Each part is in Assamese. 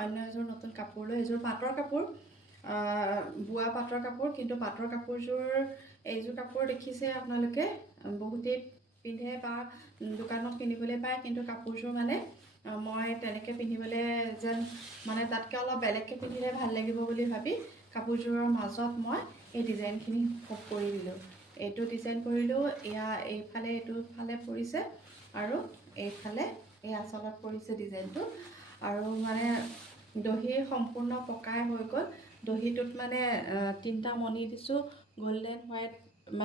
অন্য এযোৰ নতুন কাপোৰ লৈ এযোৰ পাটৰ কাপোৰ বোৱা পাটৰ কাপোৰ কিন্তু পাটৰ কাপোৰযোৰ এইযোৰ কাপোৰ দেখিছে আপোনালোকে বহুতেই পিন্ধে বা দোকানত কিনিবলৈ পায় কিন্তু কাপোৰযোৰ মানে মই তেনেকৈ পিন্ধিবলৈ যেন মানে তাতকৈ অলপ বেলেগকৈ পিন্ধিলে ভাল লাগিব বুলি ভাবি কাপোৰযোৰৰ মাজত মই এই ডিজাইনখিনি কৰি দিলোঁ এইটো ডিজাইন কৰিলোঁ এয়া এইফালে এইটো ফালে পৰিছে আৰু এইফালে এই আঁচলত পৰিছে ডিজাইনটো আৰু মানে দহি সম্পূৰ্ণ পকাই হৈ গ'ল দহিটোত মানে তিনিটা মণি দিছোঁ গোল্ডেন হোৱাইট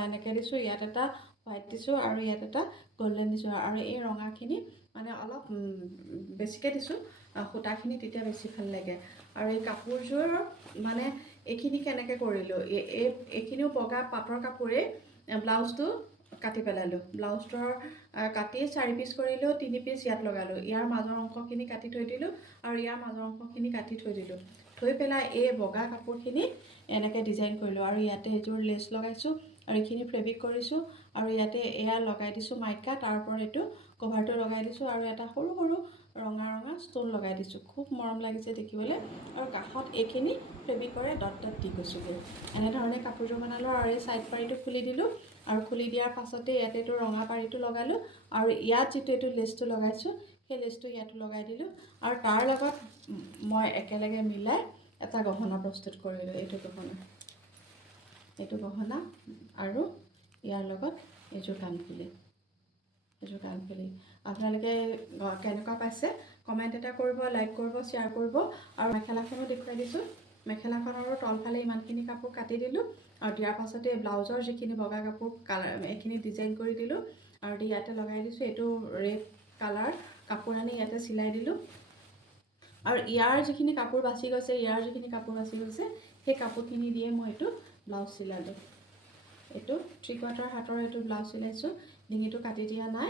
এনেকৈ দিছোঁ ইয়াত এটা হোৱাইট দিছোঁ আৰু ইয়াত এটা গোল্ডেন দিছোঁ আৰু এই ৰঙাখিনি মানে অলপ বেছিকৈ দিছোঁ সূতাখিনি তেতিয়া বেছি ভাল লাগে আৰু এই কাপোৰযোৰ মানে এইখিনি কেনেকৈ কৰিলোঁ এইখিনিও বগা পাটৰ কাপোৰে ব্লাউজটো কাটি পেলালোঁ ব্লাউজটোৰ কাটি 4 পিচ কৰিলোঁ 3 পিচ ইয়াত লগালোঁ ইয়াৰ মাজৰ অংশখিনি কাটি থৈ দিলোঁ আৰু ইয়াৰ মাজৰ অংশখিনি কাটি থৈ দিলোঁ থৈ পেলাই এই বগা কাপোৰখিনি এনেকৈ ডিজাইন কৰিলোঁ আৰু ইয়াতে এযোৰ লেচ লগাইছোঁ আৰু এইখিনি ফেব্ৰিক কৰিছোঁ আৰু ইয়াতে এয়া লগাই দিছোঁ মাইকা তাৰ ওপৰত এইটো কভাৰটো লগাই দিছোঁ আৰু এটা সৰু সৰু ৰঙা ৰঙা ষ্টোন লগাই দিছোঁ খুব মৰম লাগিছে দেখিবলৈ আৰু কাষত এইখিনি ফেব্ৰিকৰে ডট ডট দি গৈছোঁগৈ এনেধৰণে কাপোৰযোৰ বনালোঁ আৰু এই ছাইড পাৰিটো খুলি দিলোঁ আৰু খুলি দিয়াৰ পাছতে ইয়াতে এইটো ৰঙা পাৰিটো লগালোঁ আৰু ইয়াত যিটো এইটো লেচটো লগাইছোঁ সেই লেচটো ইয়াতো লগাই দিলোঁ আৰু তাৰ লগত মই একেলগে মিলাই এটা গহনা প্ৰস্তুত কৰিলোঁ এইটো গহনা আৰু ইয়াৰ লগত এইযোৰ কাণফুলি আপোনালোকে কেনেকুৱা পাইছে কমেণ্ট এটা কৰিব লাইক কৰিব শ্বেয়াৰ কৰিব আৰু মেখেলাখনো দেখুৱাই দিছোঁ মেখেলাখনৰো তলফালে ইমানখিনি কাপোৰ কাটি দিলোঁ আৰু দিয়াৰ পাছতে ব্লাউজৰ যিখিনি বগা কাপোৰ কালাৰ এইখিনি ডিজাইন কৰি দিলোঁ আৰু দি ইয়াতে লগাই দিছোঁ এইটো ৰেড কালাৰ কাপোৰ আনি ইয়াতে চিলাই দিলোঁ আৰু ইয়াৰ যিখিনি কাপোৰ বাচি গৈছে সেই কাপোৰখিনি দিয়ে মই এইটো ব্লাউজ চিলালোঁ এইটো 3/4 হাতৰ এইটো ব্লাউজ চিলাইছোঁ ডিঙিটো কাটি দিয়া নাই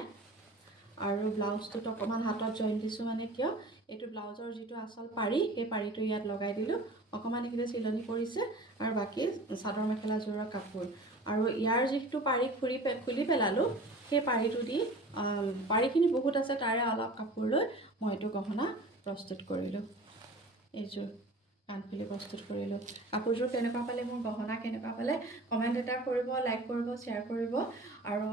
আৰু ব্লাউজটোত অকণমান হাতত জইন দিছোঁ মানে কিয় এইটো ব্লাউজৰ যিটো আচল পাৰি সেই পাৰিটো ইয়াত লগাই দিলোঁ অকণমান এইখিনি চিলনি পৰিছে আৰু বাকী চাদৰ মেখেলাযোৰৰ কাপোৰ আৰু ইয়াৰ যিটো পাৰি খুলি পেলালোঁ সেই পাৰিটো দি পাৰিখিনি বহুত আছে তাৰে অলপ কাপোৰ লৈ মই এইটো গহনা প্ৰস্তুত কৰিলোঁ এইযোৰ কাণফুলি প্ৰস্তুত কৰিলোঁ কাপোৰযোৰ কেনেকুৱা পালে মোৰ গহনা কেনেকুৱা পালে কমেণ্ট এটা কৰিব লাইক কৰিব শ্বেয়াৰ কৰিব আৰু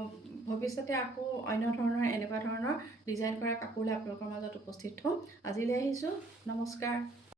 ভৱিষ্যতে আকৌ অন্য ধৰণৰ এনেকুৱা ধৰণৰ ডিজাইন কৰা কাপোৰ লৈ আপোনালোকৰ মাজত উপস্থিত হ'ম আজিলৈ আহিছোঁ নমস্কাৰ